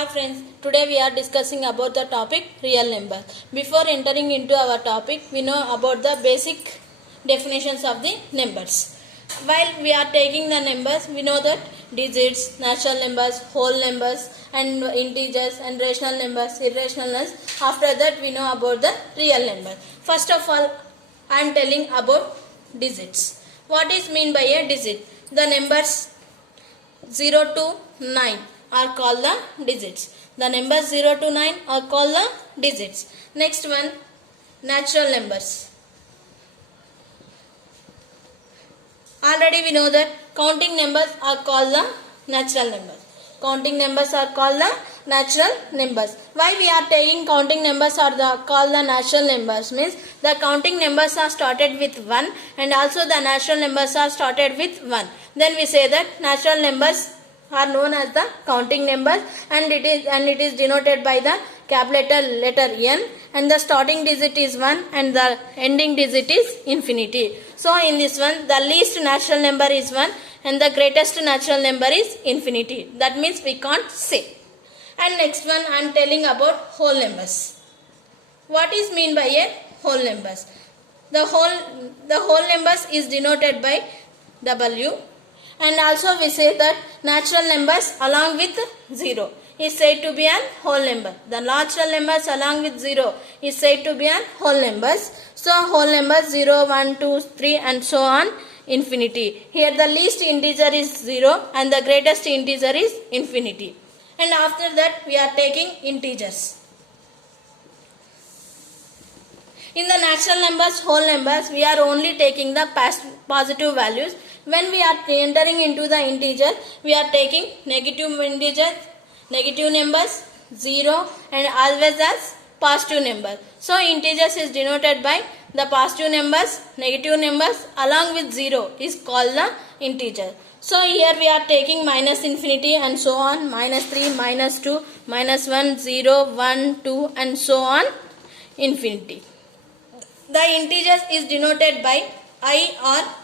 Hi friends, today we are discussing about the topic real numbers. Before entering into our topic, we know about the basic definitions of the numbers. While we are taking the numbers, we know that digits, natural numbers, whole numbers and integers and rational numbers, irrational numbers. After that we know about the real number. First of all, I am telling about digits. What is mean by a digit? The numbers 0 to 9 are called the digits. The numbers 0 to 9 are called the digits. Next one, natural numbers. Already we know that counting numbers are called the natural numbers. Counting numbers are called the natural numbers. Why we are taking counting numbers are called the natural numbers means the counting numbers are started with 1 and also the natural numbers are started with 1. Then we say that natural numbers are known as the counting numbers and it is denoted by the capital letter n and the starting digit is 1 and the ending digit is infinity. So in this one the least natural number is 1 and the greatest natural number is infinity. That means we can't say. And next one I am telling about whole numbers. What is mean by a whole numbers? The whole numbers is denoted by W. And also we say that natural numbers along with 0 is said to be an whole number. The natural numbers along with 0 is said to be an whole numbers. So whole numbers 0, 1, 2, 3 and so on infinity. Here the least integer is 0 and the greatest integer is infinity. And after that we are taking integers. In the natural numbers, whole numbers, we are only taking the positive values. When we are entering into the integers, we are taking negative integers, negative numbers, 0 and always as positive numbers. So integers is denoted by the positive numbers, negative numbers along with 0 is called the integer. So here we are taking minus infinity and so on, minus 3, minus 2, minus 1, 0, 1, 2 and so on infinity. The integers is denoted by I or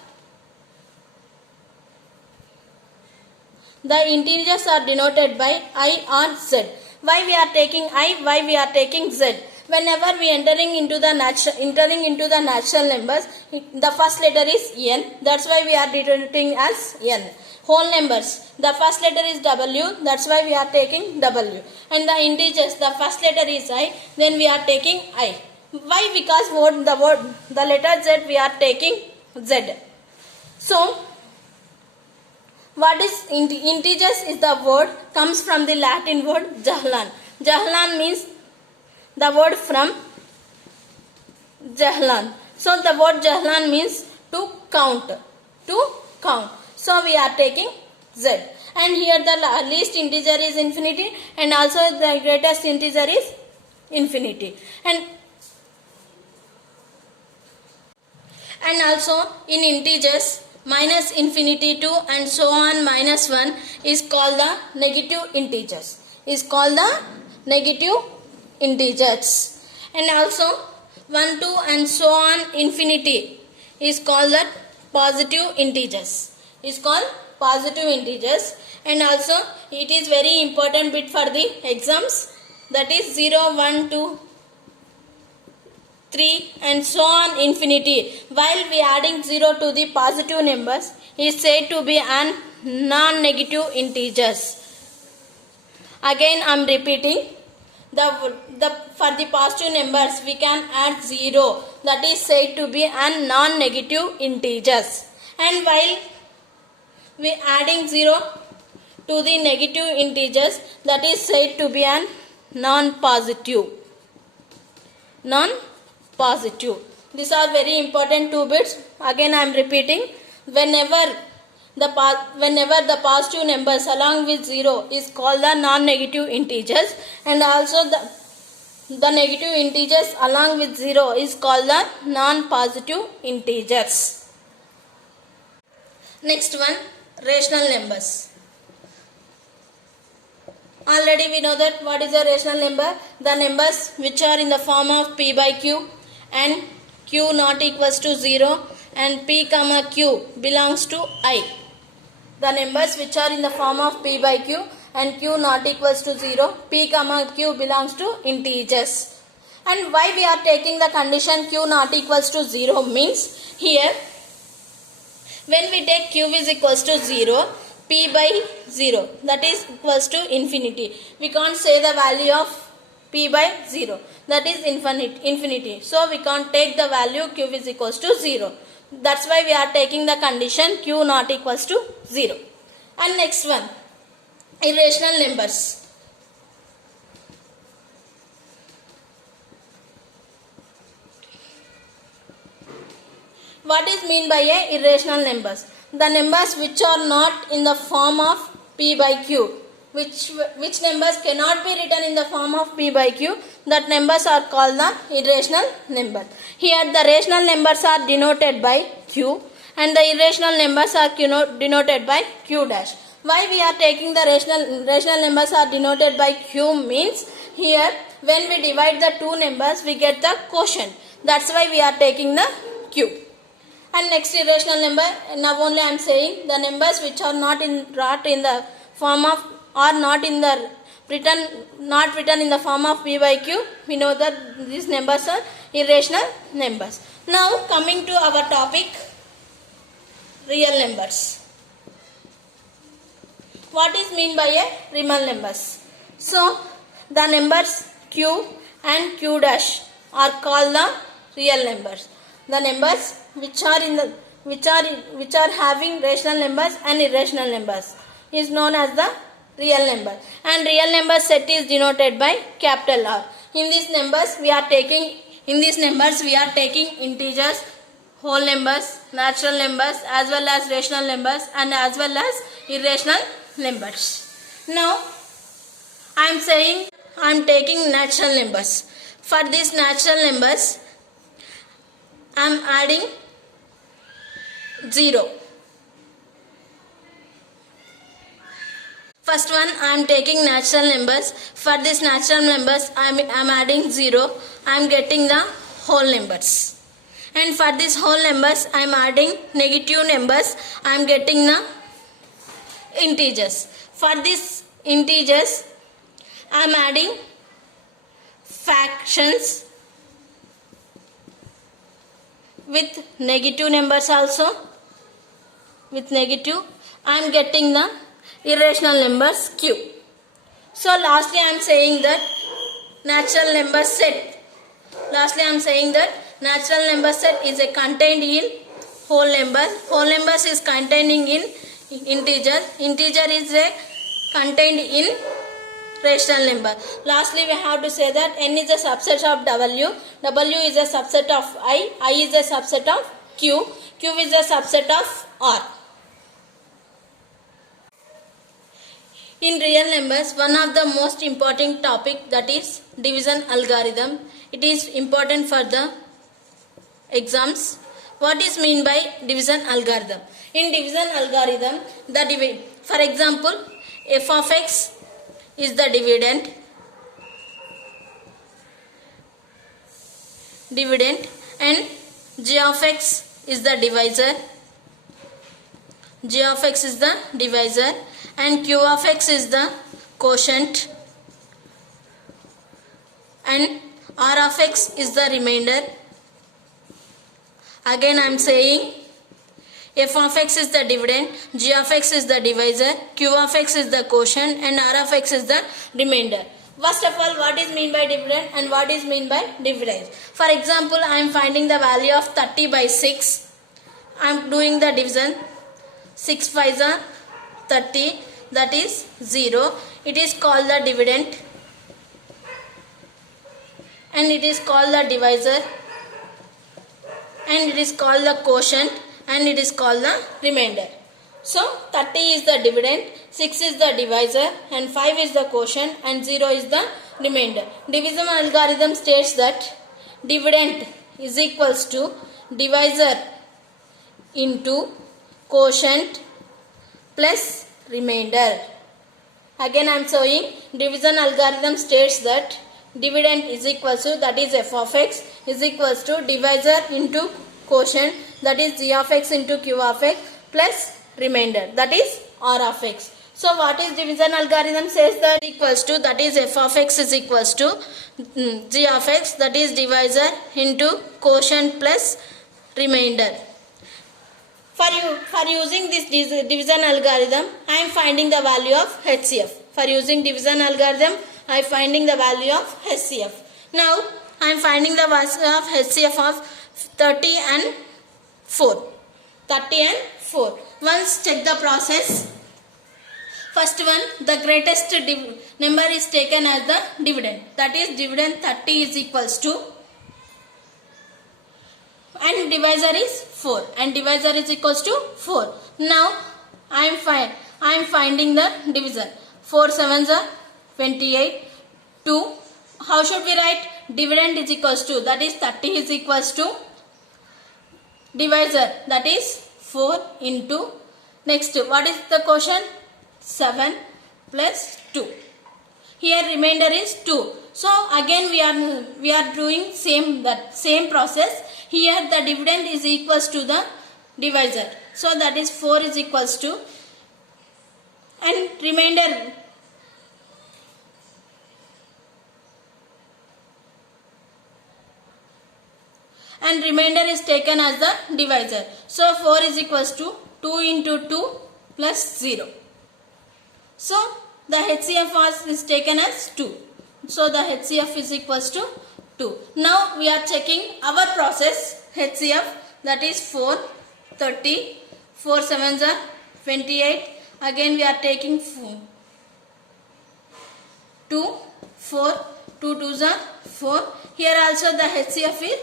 the integers are denoted by I or Z. Why we are taking I? Why we are taking Z? Whenever we entering into the natural numbers, the first letter is N. That's why we are denoting as N. Whole numbers, the first letter is W. That's why we are taking W. And the integers, the first letter is I. Then we are taking I. Why? Because the letter Z we are taking Z. So what is integers is the word comes from the Latin word jahlan. Jahlan means the word from jahlan. So the word jahlan means to count. To count. So we are taking Z. And here the least integer is infinity and also the greatest integer is infinity. And also in integers minus infinity to and so on minus 1 is called the negative integers. Is called the negative integers. And also 1, 2 and so on infinity is called the positive integers. Is called positive integers. And also it is very important bit for the exams, that is 0, 1, 2, 3 and so on infinity. While we adding 0 to the positive numbers is said to be an non-negative integers. Again I am repeating, for the positive numbers we can add 0, that is said to be an non-negative integers. And while we adding 0 to the negative integers, that is said to be an non-positive. Non-positive. These are very important two bits. Again I am repeating, whenever the positive numbers along with 0 is called the non-negative integers and also the negative integers along with 0 is called the non-positive integers. Next one, rational numbers. Already we know that what is a rational number? The numbers which are in the form of p by q and q not equals to 0 and p comma q belongs to I. The numbers which are in the form of p by q and q not equals to 0, p comma q belongs to integers. And why we are taking the condition q not equals to 0 means here when we take q is equals to 0, p by 0, that is equals to infinity. We can't say the value of p by 0, that is infinity. So we can't take the value q is equals to 0. That's why we are taking the condition q not equals to 0. And next one, irrational numbers. What is mean by a irrational numbers? The numbers which are not in the form of p by q. Which numbers cannot be written in the form of p by q, that numbers are called the irrational numbers. Here the rational numbers are denoted by q and the irrational numbers are denoted by q dash. Why we are taking the rational numbers are denoted by q means here when we divide the two numbers we get the quotient. That's why we are taking the q. And next irrational number, now only I am saying the numbers which are not in the form of or not written in the form of p by q. We know that these numbers are irrational numbers. Now coming to our topic, real numbers. What is mean by a real numbers? So the numbers q and q dash are called the real numbers. The numbers which are having rational numbers and irrational numbers is known as the real number, and real number set is denoted by capital R. In these numbers we are taking integers, whole numbers, natural numbers, as well as rational numbers and as well as irrational numbers. Now I am taking natural numbers. For these natural numbers I am adding 0. First one I am taking natural numbers. For this natural numbers I am adding 0. I am getting the whole numbers. And for this whole numbers I am adding negative numbers. I am getting the integers. For this integers I am adding fractions with negative numbers also. With negative I am getting the irrational numbers q. So lastly I am saying that natural number set. Natural number set is contained in whole numbers. Whole numbers is containing in integer. Integer is contained in rational number. Lastly we have to say that n is a subset of w. W is a subset of I is a subset of q. Q is a subset of r. In real numbers, one of the most important topic, that is division algorithm. It is important for the exams. What is mean by division algorithm? In division algorithm, for example, f of x is the dividend and g of x is the divisor. And q of x is the quotient and r of x is the remainder. Again I am saying f of x is the dividend, g of x is the divisor, q of x is the quotient and r of x is the remainder. First of all, what is mean by dividend and what is mean by dividend? For example, I am finding the value of 30 by 6. I am doing the division. 6 5s are 30, that is 0. It is called the dividend and it is called the divisor and it is called the quotient and it is called the remainder. So 30 is the dividend, 6 is the divisor and 5 is the quotient and 0 is the remainder. Division algorithm states that dividend is equals to divisor into quotient plus remainder. Again I am showing division algorithm states that dividend is equals to, that is f of x, is equals to divisor into quotient, that is g of x into q of x, plus remainder, that is r of x. So what is division algorithm says that equals to, that is f of x is equals to g of x, that is divisor into quotient plus remainder. For using this division algorithm, I am finding the value of HCF. For using division algorithm, I am finding the value of HCF. Now I am finding the value of HCF of 30 and 4. 30 and 4. Once check the process. First one, the greatest number is taken as the dividend. That is dividend 30 is equals to, and divisor is 4, and divisor is equals to 4. Now I am finding the divisor. 4 sevens are 28. 2. How should we write? Dividend is equals to, that is 30 is equals to divisor, that is 4 into, next what is the quotient? 7 plus 2. Here remainder is 2. So again we are doing same process. Here the dividend is equals to the divisor. So that is 4 is equals to, and remainder is taken as the divisor. So 4 is equals to 2 into 2 plus 0. So the HCF is taken as 2. So the HCF is equals to 2. Now we are checking our process HCF, that is 4, 30, 4 sevens are 28. Again we are taking 2, 4, 2 twos are 4. Here also the HCF is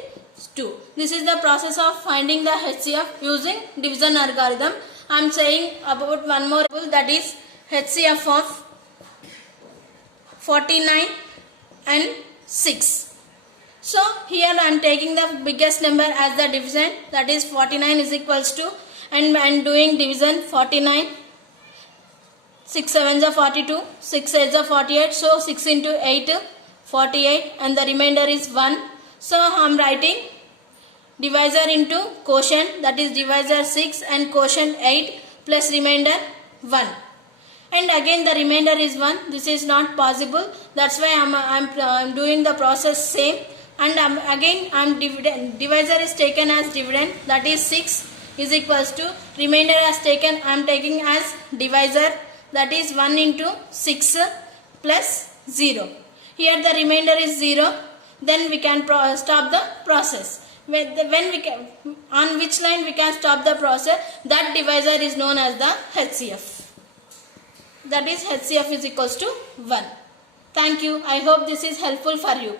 2. This is the process of finding the HCF using division algorithm. I am saying about one more rule, that is HCF of 49 and 6. So here I am taking the biggest number as the division, that is 49 is equals to, and I am doing division 49. 6 sevens are 42, 6 eights are 48, so 6 into 8, 48, and the remainder is 1. So I am writing divisor into quotient, that is divisor 6 and quotient 8 plus remainder 1. And again the remainder is 1. This is not possible. That's why I'm doing the process same. And divisor is taken as dividend, that is 6 is equals to, remainder as taken, I'm taking as divisor, that is 1 into 6 plus 0. Here the remainder is 0. Then we can stop the process. When we can, on which line we can stop the process, that divisor is known as the HCF. That is HCF is equals to 1. Thank you. I hope this is helpful for you.